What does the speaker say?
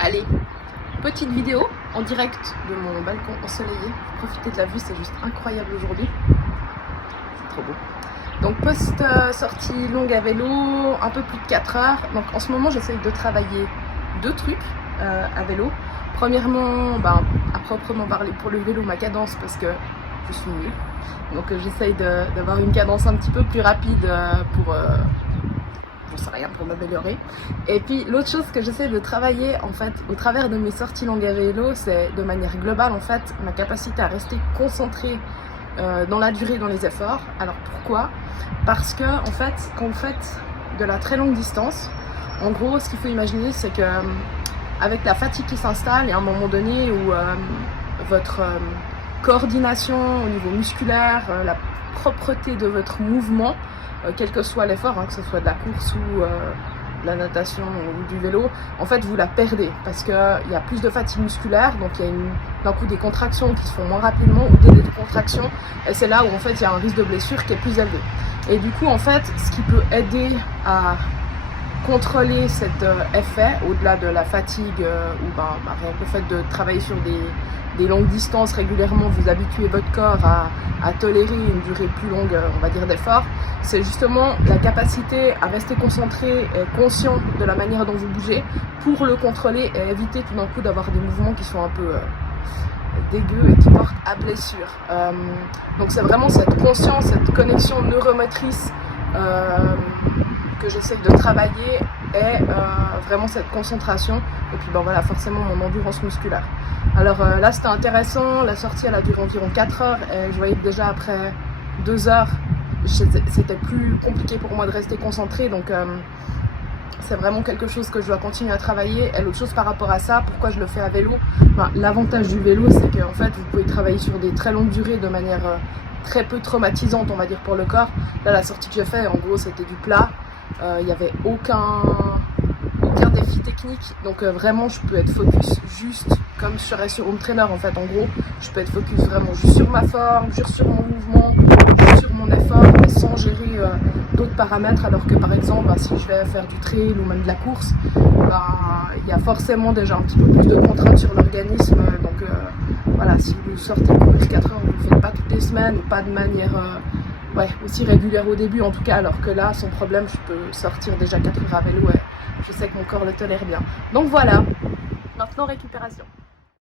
Allez, petite vidéo en direct de mon balcon ensoleillé. Profitez de la vue, c'est juste incroyable aujourd'hui. C'est trop beau. Donc post-sortie longue à vélo, un peu plus de 4 heures. Donc en ce moment j'essaye de travailler deux trucs à vélo. Premièrement, à proprement parler pour le vélo, ma cadence parce que je suis nulle. Donc j'essaye d'avoir une cadence un petit peu plus rapide pour j'en sais rien, pour m'améliorer. Et puis l'autre chose que j'essaie de travailler en fait au travers de mes sorties longues à vélo, c'est de manière globale en fait ma capacité à rester concentrée dans la durée, dans les efforts. Alors pourquoi? Parce que en fait, quand vous faites de la très longue distance, en gros, ce qu'il faut imaginer, c'est que avec la fatigue qui s'installe, il y a un moment donné où votre coordination au niveau musculaire, la propreté de votre mouvement, quel que soit l'effort, que ce soit de la course ou de la natation ou du vélo, en fait vous la perdez parce qu'il y a plus de fatigue musculaire, donc il y a d'un coup des contractions qui se font moins rapidement ou des décontractions, et c'est là où en fait il y a un risque de blessure qui est plus élevé. Et du coup en fait ce qui peut aider à contrôler cet effet au-delà de la fatigue ou rien que le fait de travailler sur des longues distances régulièrement, vous habituez votre corps à tolérer une durée plus longue, on va dire, d'effort, c'est justement la capacité à rester concentré et conscient de la manière dont vous bougez pour le contrôler et éviter tout d'un coup d'avoir des mouvements qui sont un peu dégueux et qui portent à blessure. Donc c'est vraiment cette conscience, cette connexion neuromotrice que j'essaie de travailler et vraiment cette concentration et puis voilà, forcément mon endurance musculaire. Alors là c'était intéressant, la sortie elle a duré environ 4 heures et je voyais que déjà après 2 heures c'était plus compliqué pour moi de rester concentré, donc c'est vraiment quelque chose que je dois continuer à travailler. Et l'autre chose par rapport à ça, pourquoi je le fais à vélo, l'avantage du vélo c'est qu'en fait vous pouvez travailler sur des très longues durées de manière très peu traumatisante, on va dire, pour le corps. Là la sortie que j'ai fait en gros c'était du plat, il n'y avait aucun défi technique, donc vraiment je peux être focus juste comme je serais sur home trainer en fait. En gros je peux être focus vraiment juste sur ma forme, juste sur mon mouvement, juste sur mon effort, mais sans gérer d'autres paramètres. Alors que par exemple si je vais faire du trail ou même de la course, il y a forcément déjà un petit peu plus de contraintes sur l'organisme, donc voilà, si vous sortez courir 4 heures, vous ne le faites pas toutes les semaines ou pas de manière aussi régulière au début en tout cas, alors que là sans problème je peux sortir déjà 4 heures à vélo et je sais que mon corps le tolère bien. Donc voilà, maintenant récupération.